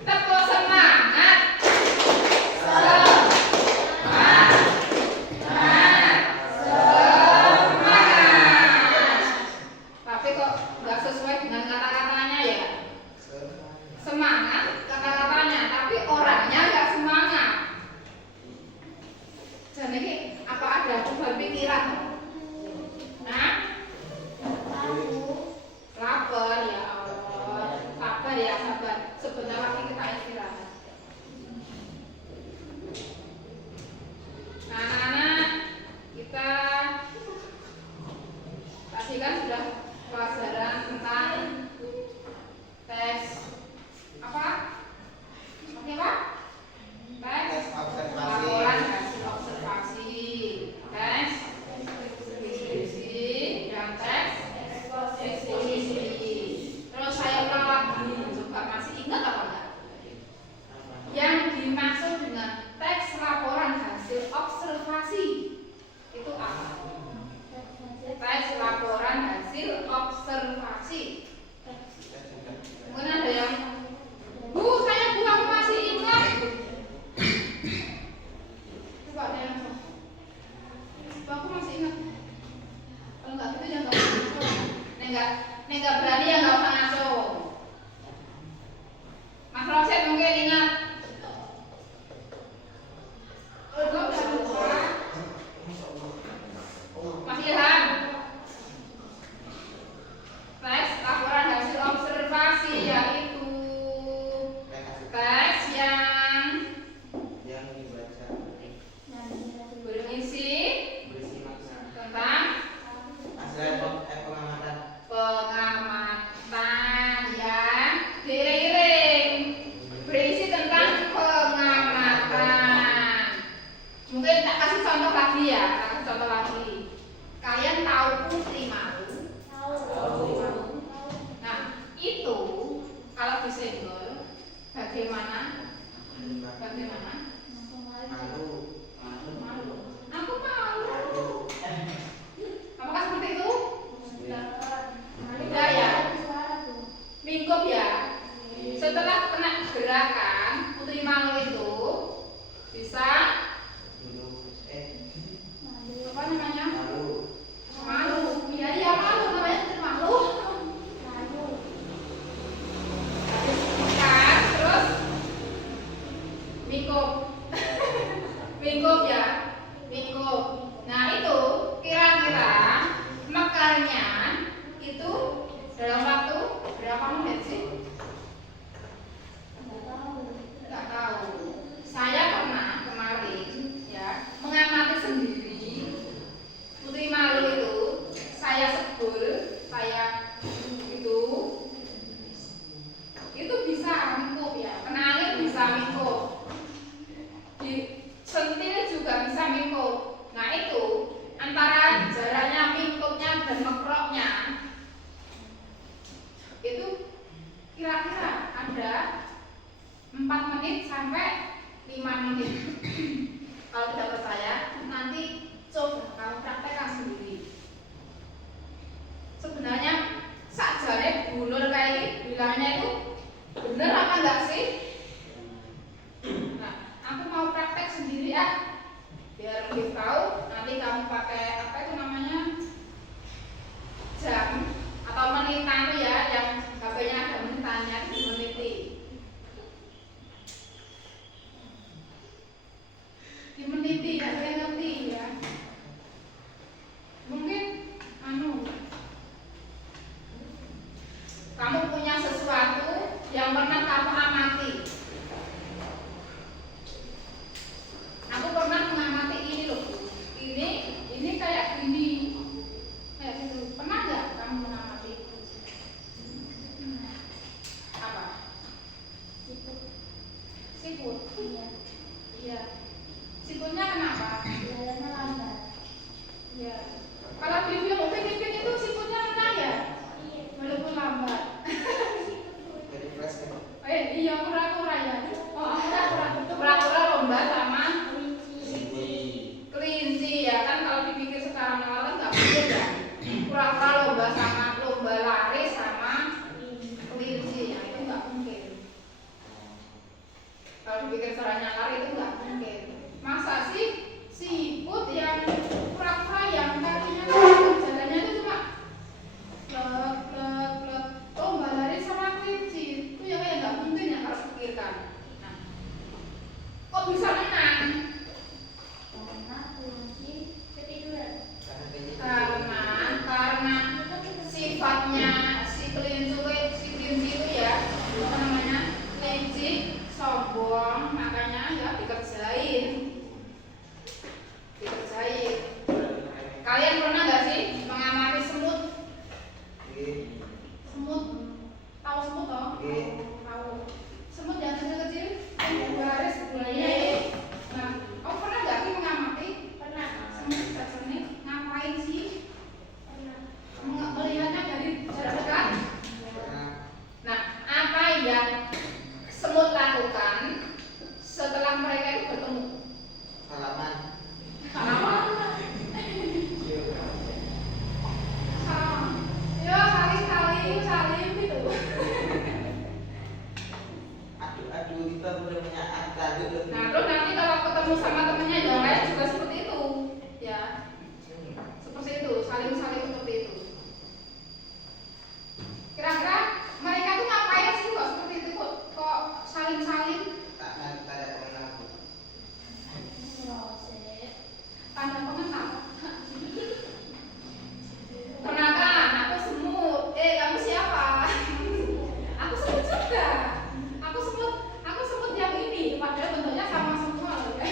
Tepuk semangat. Tapi kok nggak sesuai dengan kata-katanya ya? Semangat kata-katanya, tapi orangnya nggak semangat. Jadi ini apa ada beban pikiran? Nah, lapar ya Allah. Sabar ya, sabar. Sebentar lagi kita istirahat. Nah, anak-anak, kita tadi kan sudah pelajaran tentang tes apa? Bagaimana? Bagaimana? Malu. Malu. Aku malu. Apakah seperti itu? Tidak ya. Lingkup ya. Setelah kena gerakan putri malu itu bisa apa namanya? Malu. Iya iya malu namanya putri malu. Kan terus lingkup. Lingkup ya. Lingkup. Nah itu kira-kira mekarnya itu dalam waktu berapa menit sih? Nggak tahu. Saya pernah kemarin ya mengamati sendiri putri malu itu. Saya sebul, saya itu bisa mingkup ya. Kena angin bisa mingkup. Disentil juga bisa mingkup. Nah itu antara jaraknya mingkupnya dan mekroknya itu kira-kira ada 4 menit sampai 5 menit. Kalau tidak percaya nanti coba kamu praktekkan sendiri. Sebenarnya sakjane bulur kayak ini bilangnya itu bener apa enggak sih? Nah, aku mau praktek sendiri ya biar lebih tahu. Nanti kamu pakai apa itu namanya jam atau menitan tuh ya, yang HP-nya ada menitannya itu dimeniti. Dimeniti ya, saya ngerti ya. Mungkin kamu punya sesuatu yang pernah kamu amati. Aku pernah mengamati ini loh. Ini kayak gini. Kayak gitu. Pernah nggak kamu mengamati? Apa? Siput. Iya. Siputnya kenapa? Jalannya lambat. Iya. Kalau di film Upin-Ipin itu siputnya menang ya? Walaupun lambat. Jadi fresh kan? Iya, kura-kura ya. Oh, kura-kura lomba sama kelinci ya kan. Kalau dipikir sekarang kan nggak mungkin ya. Kura-kura lomba sama lomba lari sama kelinci ya, itu nggak mungkin. Kalau dipikir secara nyakar itu nggak mungkin. Masa sih siput yang kura-kura yang kakinya jalannya itu cuma plek lomba lari sama kelinci itu yang kayak nggak mungkin ya kalau pikirkan. Nah, kok bisa menang? Karena kunci ketiduran. Karena sifatnya si kelinci itu ya apa namanya, kelinci sombong, makanya ya dikerjain. Kalian pernah nggak sih mengamati semut? Semut, tahu semut toh? Tahu. Semut yang kecil-kecil, yang baris bulannya. Nah, kamu pernah nggak sih mengamati? Pernah. Semut sejenis ngapain sih? Pernah. Melihatnya dari jarak dekat. Pernah. Nah, apa yang semut lakukan setelah mereka itu bertemu? Salaman. Salam. Ya, saling gitu. Aduh, kita udah punya tadi udah. Nah, terus nanti kalau ketemu sama temennya yang lain juga seperti itu, ya. Seperti itu, saling seperti itu. Kira-kira mereka tuh ngapain sih kok seperti itu, kok saling? Tak ada kenal. Tanda pengenal. Kenakan, aku semut. Kamu siapa? Aku semut juga. Aku semut yang ini. Padahal bentuknya sama semua loh ya.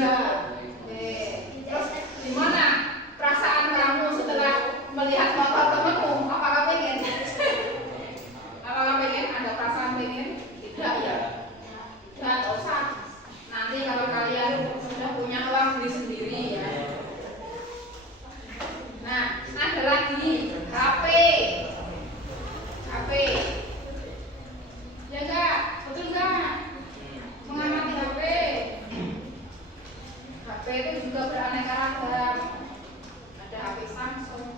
Iya. Oke. Terus gimana perasaan kamu setelah melihat motor temanmu? Apakah pengen? Apakah pengen? Ada perasaan pengen? Tidak ya? Tidak usah. Nanti kalau kalian sudah punya uang beli sendiri ya. Nah, ada lagi HP. HP. Ya enggak? Betul enggak? Mengamati HP. HP itu juga beraneka ragam. Ada HP Samsung,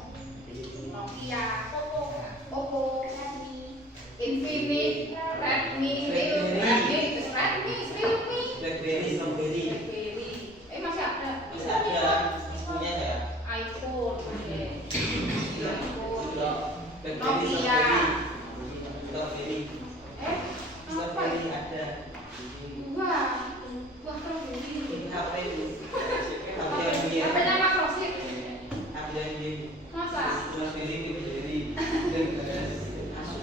Nokia, Oppo, Infinix, Redmi, Realme, BlackBerry. masih ada. Masih ada, masih punya saya. iPhone, iPhone, BlackBerry, Nokia. Strawberry. Apa? Strawberry ada. Wah, terus ini. Ini HP itu. HP yang dia. HP-nya Mas Rosid. HP yang dia. Masa? Strawberry, BlackBerry. Asus.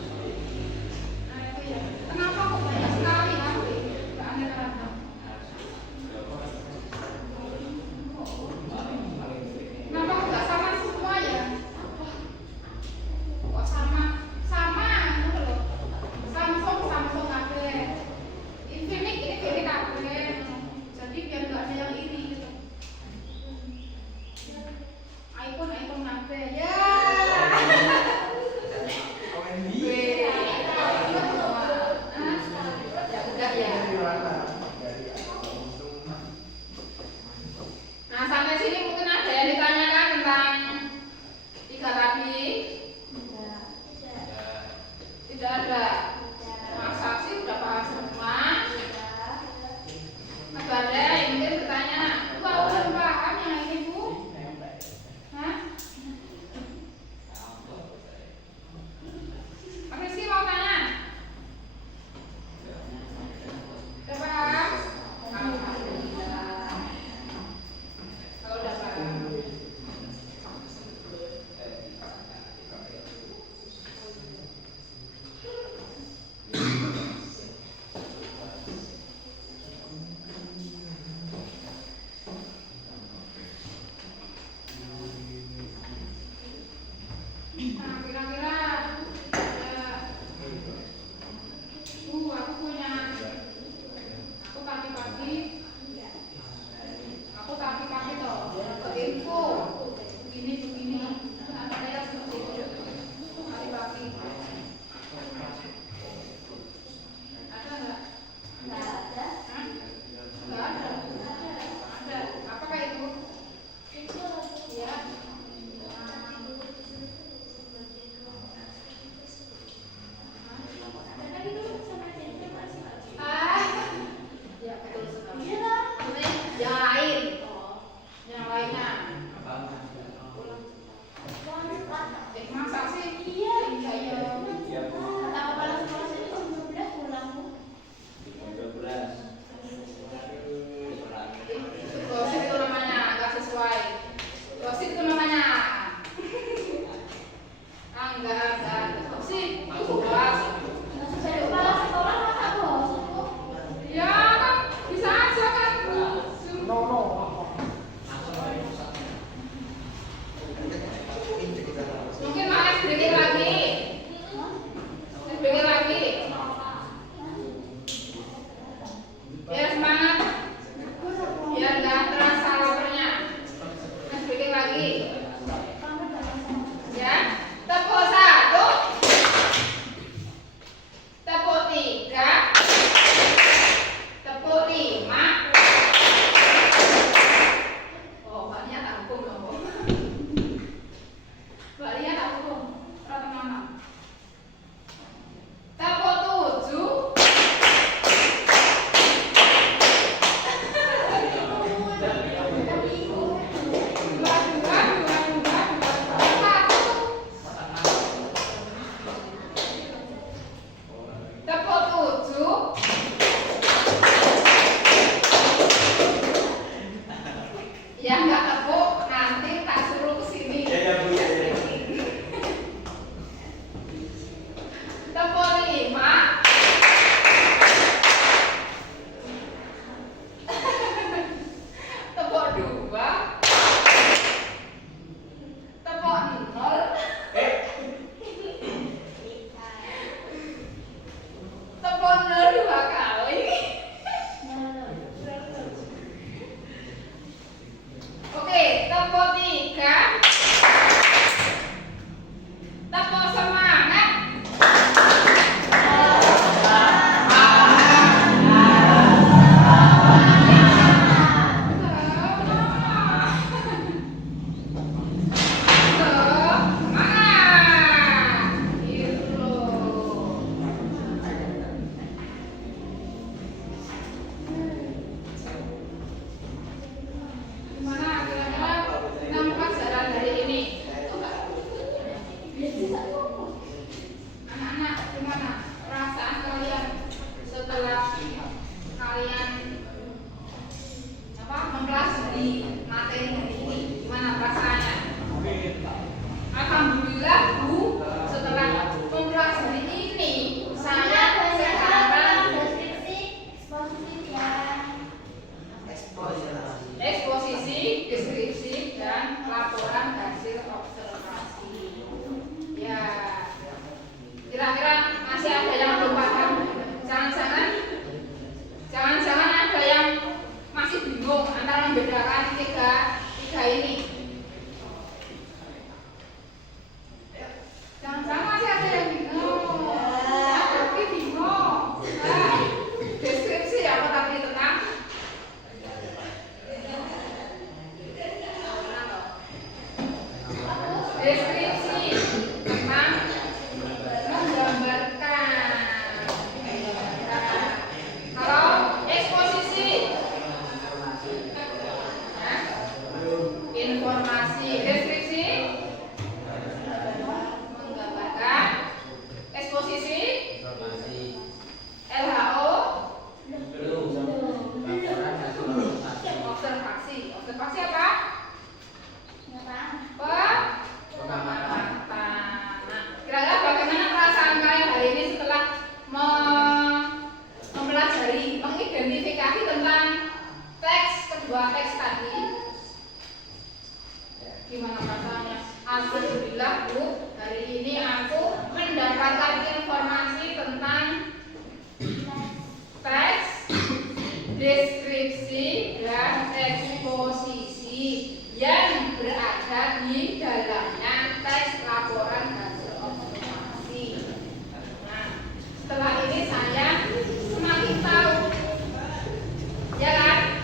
Deskripsi tentang menggambarkan. Kalau eksposisi, ya, informasi. Deskripsi menggambarkan. Eksposisi LHO observasi. Observasi apa? Pengamatan. Nah, kira-kira bagaimana perasaan kalian hari ini setelah mempelajari, mengidentifikasi tentang kedua teks tadi? Gimana perasaannya? Alhamdulillah Bu, hari ini aku mendapatkan informasi tentang teks, deskripsi, dan eksposisi yang berada di dalamnya teks laporan hasil observasi. Nah, setelah ini saya semakin tahu, ya kan?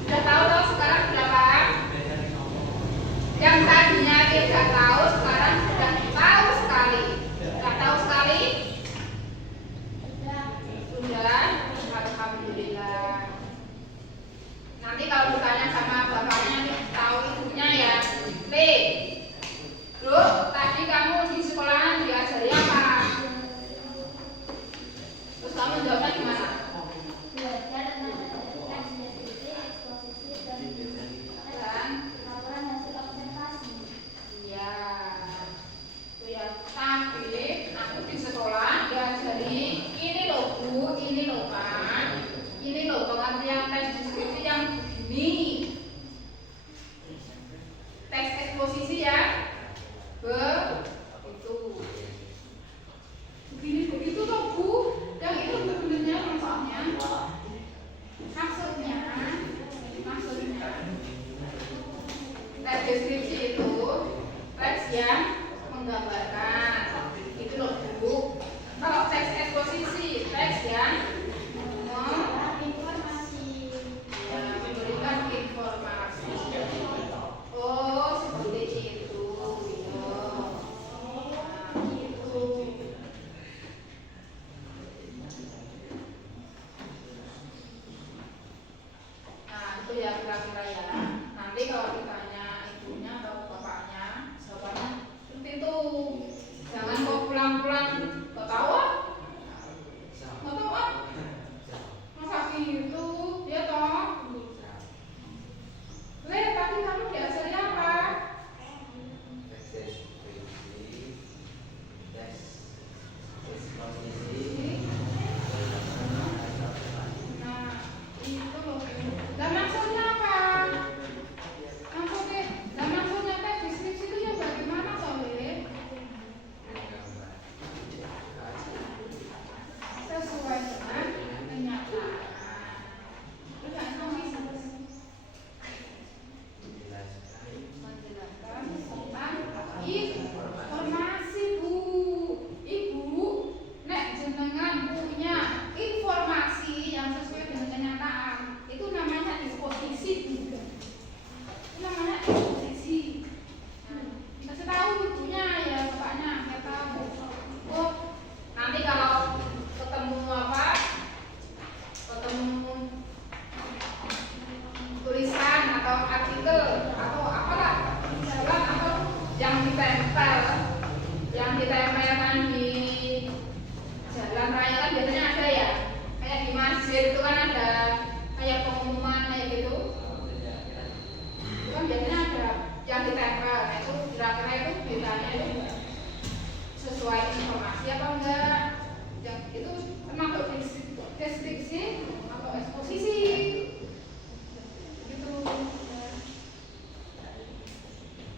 Sudah tahu toh sekarang berapa? Yang tadinya tidak tahu sekarang sudah tahu sekali. Sudah tahu sekali? Sudah. Alhamdulillah. Nanti kalau ditanya sama bapaknya nih, tahu ibunya ya. Bro, tadi kamu di sekolahan diajari apa? Terus kamu jawabnya gimana? Belajar tentang teks deskripsi, eksposisi, dan laporan hasil observasi. Iya. Tuh ya, tadi aku di sekolah diajari ini loh Bu, ini loh Pak. Ini loh pengertian teks deskripsi yang begini. Teks eksposisi ya. Begitu toh Bu. Yang itu sebenarnya maksudnya. Teks deskripsi itu teks yang menggambarkan. Itu loh Bu. Kalau teks eksposisi, teks yang Informasi. memberikan informasi. Oh, seperti itu. Nah, itu ya kira-kira ya. Nanti kalau ditanya ibunya atau bapaknya, jawabannya seperti itu. Jangan kok pulang-pulang gak tahu ah. Gak tahu ah. Masa gitu? Ya toh. Tadi kamu diajari apa? Nah, itu loh. Dan maksudnya apa? Maksudnya teks deskripsi itu ya bagaimana toh, Le? Sesuai dengan kenyataan. Menjelaskan tentang informasi Bu. Ibu, nek jenengan punya informasi yang sesuai dengan kenyataan, itu namanya eksposisi Bu. Itu namanya eksposisi. Kasih tahu ibunya ya, bapaknya nggak tahu. Oh, nanti kalau ketemu apa? Ketemu tulisan atau artikel atau apalah jalan atau yang ditempelkan di jalan raya kan biasanya ada ya, kayak di masjid itu kan ada kayak pengumuman kayak gitu. Itu kan biasanya ada yang ditempel. Nah, itu kira-kira itu beritanya itu sesuai informasi apa enggak? Yang itu termasuk deskripsi atau eksposisi. Gitu.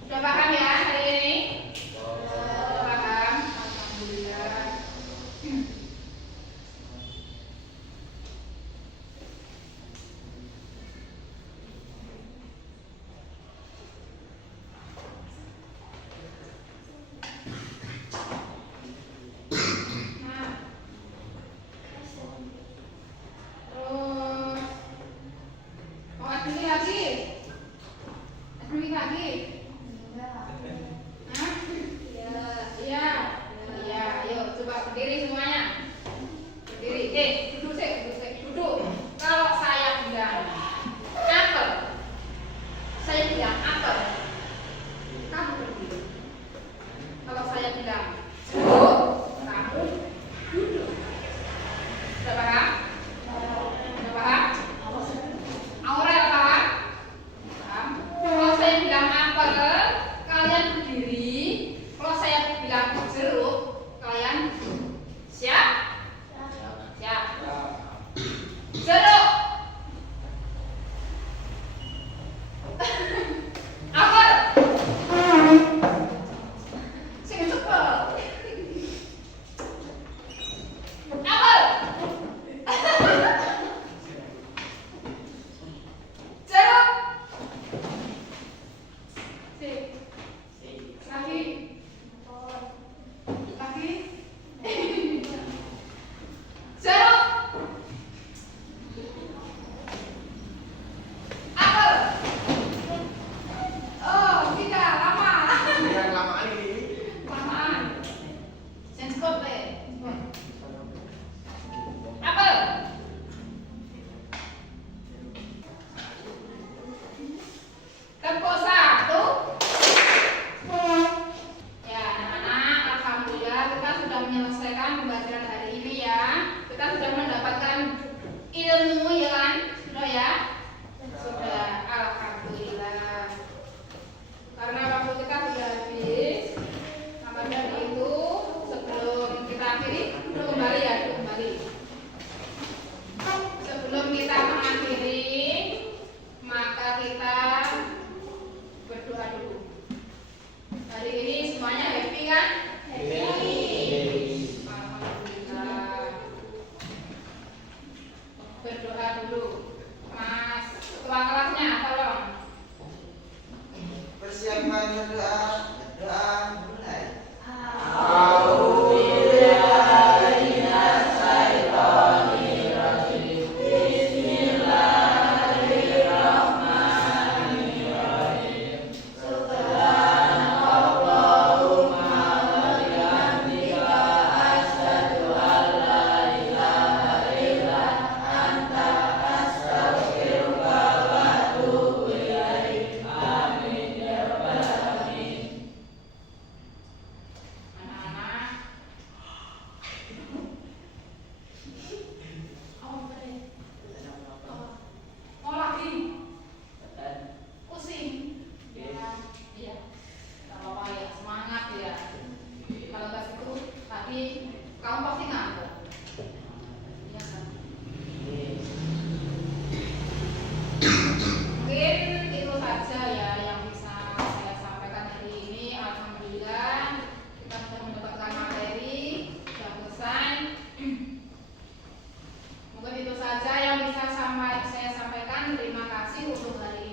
Sudah paham ya hari ini? Sudah paham? Alhamdulillah. Nah, terus mau admini lagi? Admini lagi? Enggak. Hah? bilang apel, kamu berdiri. Kalau saya bilang jeruk, kamu duduk. Sudah paham? Sudah paham? Aurel paham? Paham? Kalau saya bilang apel, kalian berdiri. Kalau saya bilang jeruk, kalian siap? Siap. Jeruk. Apel. Sing cepet. Apel. Jeruk. Sip. Lagi. Lagi. Jeruk. Apel. Oh, tidak lama. Yang lamaan ini. Lamaan. Yang cepet deh. Apel. Tepuk satu. Ya, anak-anak, alhamdulillah kita sudah menyelesaikan pembelajaran hari ini ya. Kita sudah mendapatkan ilmu ya kan? Sudah ya? Sudah, alhamdulillah. Karena waktu kita sudah habis, maka dari itu sebelum kita akhiri, kembali ya, kembali. Sebelum kita mengakhiri, maka kita berdoa dulu. Hari ini semuanya happy kan? Alhamdulillah. Berdoa dulu. Mas, ketua kelasnya tolong. Persiapan berdoa, doa mulai. Anak-anak, mau lagi? Pusing? Iya. Iya. Gak apa-apa ya, semangat ya. Kalau nggak gitu, tadi kamu pasti ngantuk. Iya kan? Mungkin itu saja ya yang bisa saya sampaikan hari ini. Alhamdulillah kita sudah mendapatkan materi, sudah selesai. Mungkin itu saja yang bisa saya sampaikan. Terima kasih untuk hari